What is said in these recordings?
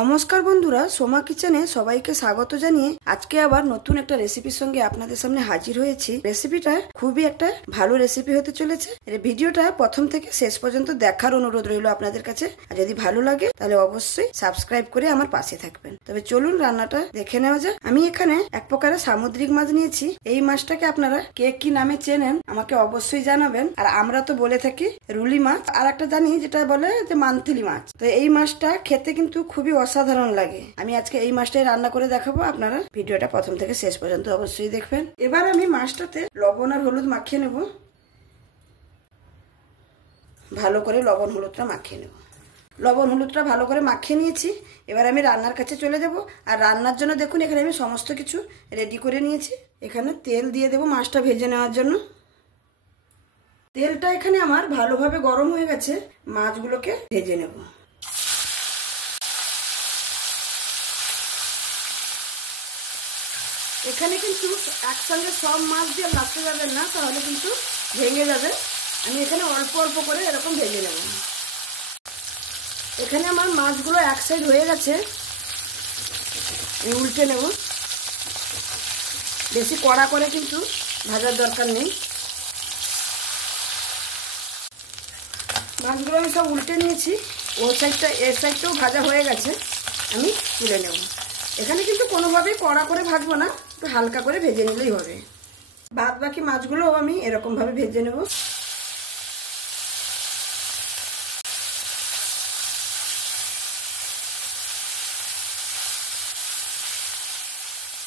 নমস্কার বন্ধুরা, সোমা কিচেনে সবাইকে স্বাগত জানিয়ে আজকে আবার নতুন একটা রেসিপির সঙ্গে আপনাদের সামনে হাজির হয়েছি। রেসিপিটা খুবই একটা ভালো রেসিপি হতে চলেছে। ভিডিওটা প্রথম থেকে শেষ পর্যন্ত দেখার অনুরোধ রইল আপনাদের কাছে। আর যদি ভালো লাগে তাহলে অবশ্যই সাবস্ক্রাইব করে আমার পাশে থাকবেন। তবে চলুন রান্নাটা দেখে নেওয়া যাক। আমি এখানে এক প্রকারের সামুদ্রিক মাছ নিয়েছি। এই মাছটাকে আপনারা কে কি নামে চেনেন আমাকে অবশ্যই জানাবেন। আর আমরা তো বলে থাকি রুলি মাছ, আর একটা জানি যেটা বলে যে মান্থলি মাছ। তো এই মাছটা খেতে কিন্তু খুবই অসাধারণ লাগে। আমি আজকে এই মাছটাই রান্না করে দেখাবো। আপনারা ভিডিওটা প্রথম থেকে শেষ পর্যন্ত অবশ্যই দেখবেন। এবার আমি মাছটাতে লবণ আর হলুদ মাখিয়ে নেব। ভালো করে লবণ হলুদটা মাখিয়ে নেব। লবণ হলুদটা ভালো করে মাখিয়ে নিয়েছি। এবার আমি রান্নার কাছে চলে যাব। আর রান্নার জন্য দেখুন এখানে আমি সমস্ত কিছু রেডি করে নিয়েছি। এখানে তেল দিয়ে দেবো মাছটা ভেজে নেওয়ার জন্য। তেলটা এখানে আমার ভালোভাবে গরম হয়ে গেছে। মাছগুলোকে ভেজে নেব। এখানে কিন্তু একসঙ্গে সব মাছ দিয়ে লাগতে যাবেন না, তাহলে কিন্তু ভেঙে যাবে। আমি এখানে অল্প অল্প করে এরকম ভেজে নেব। এখানে আমার মাছগুলো এক সাইড হয়ে গেছে। উল্টে নেব। বেশি কড়া করে কিন্তু ভাজার দরকার নেই। মাছগুলো আমি সব উল্টে নিয়েছি। ও সাইডটা এর সাইডটাও ভাজা হয়ে গেছে। আমি তুলে নেব। এখানে কিন্তু কোনোভাবেই কড়া করে ভাজবো না, একটু হালকা করে ভেজে নিলেই হবে। বাদ বাকি মাছগুলো আমি এরকম ভাবে ভেজে নেব।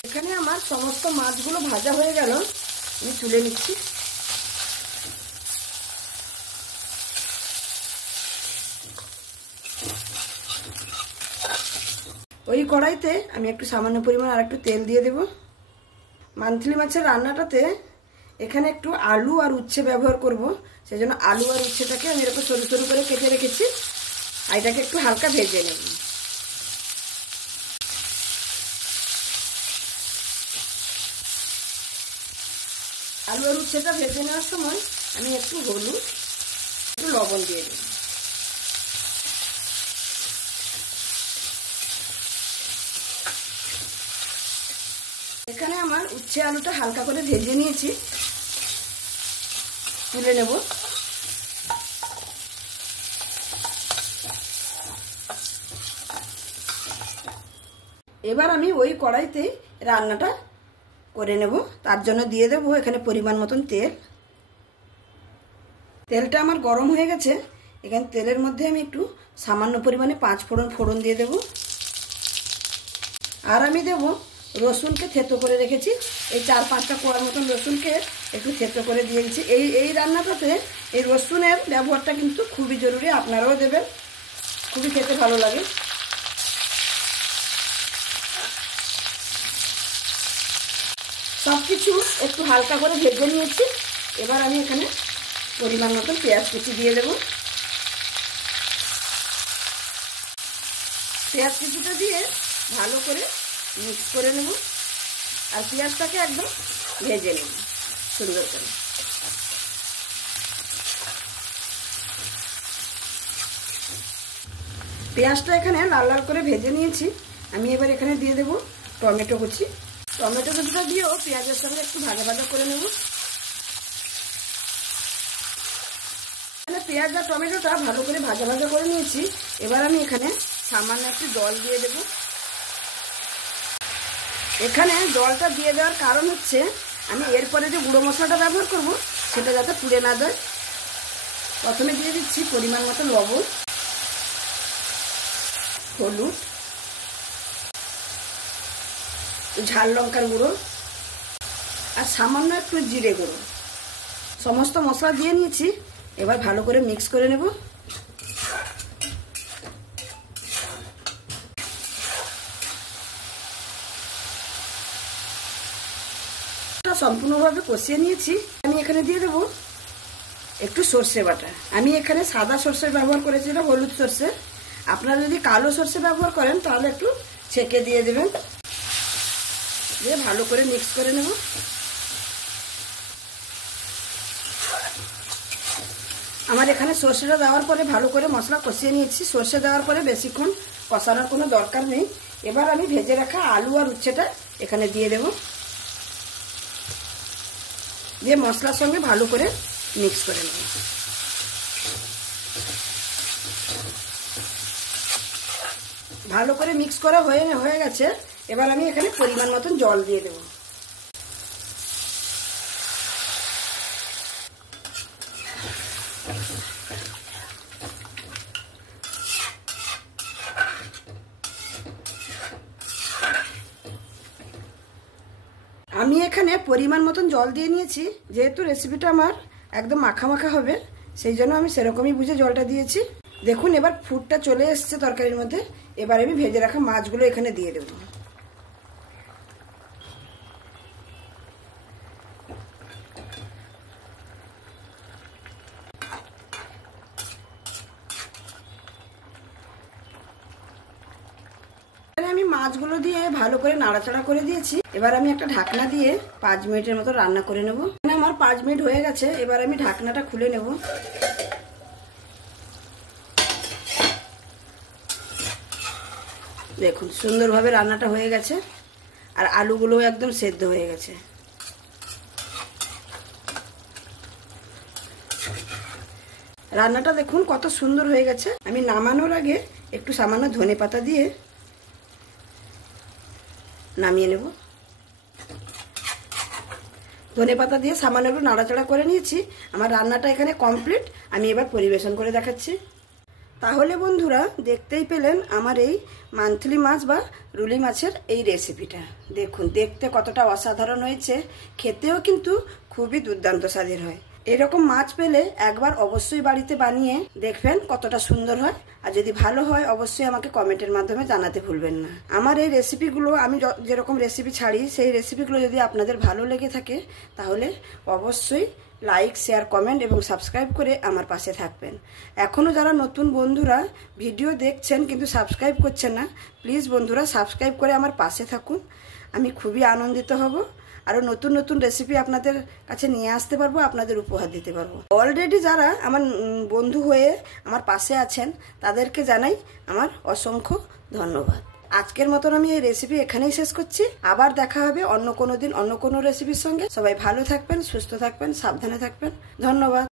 এখানে আমার সমস্ত মাছগুলো ভাজা হয়ে গেল। আমি তুলে নিচ্ছি। ওই কড়াইতে আমি একটু সামান্য পরিমাণ আর একটু তেল দিয়ে দেব। মান্থলি মাছের রান্নাটাতে এখানে একটু আলু আর উচ্ছে ব্যবহার করব। সেই জন্য আলু আর উচ্ছেটাকে আমি এরকম সরু সরু করে কেটে রেখেছি। আর এটাকে একটু হালকা ভেজে নেব। আলু আর উচ্ছেটা ভেজে নেওয়ার সময় আমি একটু হলুদ, একটু লবণ দিয়ে দেব। এখানে আমার উচ্ছে আলুটা হালকা করে ভেজে নিয়েছি। তুলে নেব। এবার আমি ওই কড়াইতে রান্নাটা করে নেব। তার জন্য দিয়ে দেবো এখানে পরিমাণ মতন তেল। তেলটা আমার গরম হয়ে গেছে। এখানে তেলের মধ্যে আমি একটু সামান্য পরিমাণে 5 ফোড়ন দিয়ে দেব। আর আমি দেব রসুনকে থেতো করে রেখেছি। এই 4-5টা কোয়ার মতন রসুনকে একটু থেতো করে দিয়ে দিচ্ছি। এই রান্নাটাতে এই রসুনের ব্যবহারটা কিন্তু খুবই জরুরি। আপনারাও দেবেন, খুবই খেতে ভালো লাগে। সব কিছু একটু হালকা করে ভেজে নিয়েছি। এবার আমি এখানে পরিমাণ মতন পেঁয়াজ কুচি দিয়ে দেব। পেঁয়াজ কুচিটা দিয়ে ভালো করে মিক্স করে নেব। আর পেঁয়াজটাকে একদম ভেজে নেব সুন্দর করে। পেঁয়াজটা এখানে লাল লাল করে ভেজে নিয়েছি। আমি এবার এখানে দিয়ে দেব টমেটো কুচি। টমেটো কুচিটা দিয়েও পেঁয়াজের সঙ্গে একটু ভাজা ভাজা করে নেব। পেঁয়াজ আর টমেটোটা ভালো করে ভাজা ভাজা করে নিয়েছি। এবার আমি এখানে সামান্য একটু জল দিয়ে দেব। এখানে জলটা দিয়ে দেওয়ার কারণ হচ্ছে আমি এরপরে যে গুঁড়ো মশলাটা ব্যবহার করব সেটা যাতে পুড়ে না যায়। প্রথমে দিয়ে দিচ্ছি পরিমাণ মতো লবণ, হলুদ, ঝাল লঙ্কার গুঁড়ো আর সামান্য একটু জিরে গুঁড়ো। সমস্ত মশলা দিয়ে নিয়েছি। এবার ভালো করে মিক্স করে নেব। সম্পূর্ণভাবে কষিয়ে নিয়েছি। আমি এখানে দিয়ে দেব একটু সর্ষে বাটা। আমি এখানে সাদা সর্ষে ব্যবহার করেছিলাম, হলুদ সর্ষে। আপনারা যদি কালো সর্ষে ব্যবহার করেন তাহলে একটু ছেঁকে দিয়ে দেবেন। দিয়ে ভালো করে মিক্স করে নেব। আমার এখানে সর্ষেটা দেওয়ার পরে ভালো করে মশলা কষিয়ে নিয়েছি। সর্ষে দেওয়ার পরে বেশিক্ষণ কষানোর কোনো দরকার নেই। এবার আমি ভেজে রাখা আলু আর উচ্ছেটা এখানে দিয়ে দেব, দিয়ে মশলার সঙ্গে ভালো করে মিক্স করে নেব। ভালো করে মিক্স করা হয়ে গেছে। এবার আমি এখানে পরিমাণ মতন জল দিয়ে দেব। আমি এখানে পরিমাণ মতন জল দিয়ে নিয়েছি। যেহেতু রেসিপিটা আমার একদম মাখা মাখা হবে, সেই জন্য আমি সেরকমই বুঝে জলটা দিয়েছি। দেখুন এবার ফুটটা চলে এসছে তরকারির মধ্যে। এবার আমি ভেজে রাখা মাছগুলো এখানে দিয়ে দেব। আমি মাছগুলো দিয়ে ভালো করে নাড়াচাড়া করে দিয়েছি। এবার আমি একটা ঢাকনা দিয়ে 5 মিনিটের মতো রান্না করে নেব। আমার 5 মিনিট হয়ে গেছে। এবার আমি ঢাকনাটা খুলে নেব। দেখুন সুন্দরভাবে রান্নাটা হয়ে গেছে, আর আলুগুলো একদম সেদ্ধ হয়ে গেছে। রান্নাটা দেখুন কত সুন্দর হয়ে গেছে। আমি নামানোর আগে একটু সামান্য ধনেপাতা দিয়ে নামিয়ে নেব। ধনেপাতা দিয়ে সামান্য একটু নাড়াচাড়া করে নিয়েছি। আমার রান্নাটা এখানে কমপ্লিট। আমি এবার পরিবেশন করে দেখাচ্ছি। তাহলে বন্ধুরা দেখতেই পেলেন আমার এই মান্থলি মাছ বা রুলি মাছের এই রেসিপিটা। দেখুন দেখতে কতটা অসাধারণ হয়েছে, খেতেও কিন্তু খুবই দুর্দান্ত স্বাদের হয়। এরকম মাছ পেলে একবার অবশ্যই বাড়িতে বানিয়ে দেখবেন কতটা সুন্দর হয়। আর যদি ভালো হয় অবশ্যই আমাকে কমেন্টের মাধ্যমে জানাতে ভুলবেন না। আমার এই রেসিপিগুলো আমি যেরকম রেসিপি ছাড়ি, সেই রেসিপিগুলো যদি আপনাদের ভালো লেগে থাকে তাহলে অবশ্যই লাইক, শেয়ার, কমেন্ট এবং সাবস্ক্রাইব করে আমার পাশে থাকবেন। এখনও যারা নতুন বন্ধুরা ভিডিও দেখছেন কিন্তু সাবস্ক্রাইব করছেন না, প্লিজ বন্ধুরা সাবস্ক্রাইব করে আমার পাশে থাকুন। আমি খুবই আনন্দিত হব। আরও নতুন নতুন রেসিপি আপনাদের কাছে নিয়ে আসতে পারবো, আপনাদের উপহার দিতে পারবো। অলরেডি যারা আমার বন্ধু হয়ে আমার পাশে আছেন তাদেরকে জানাই আমার অসংখ্য ধন্যবাদ। আজকের মতন আমি এই রেসিপি এখানেই শেষ করছি। আবার দেখা হবে অন্য কোনো দিন অন্য কোনো রেসিপির সঙ্গে। সবাই ভালো থাকবেন, সুস্থ থাকবেন, সাবধানে থাকবেন। ধন্যবাদ।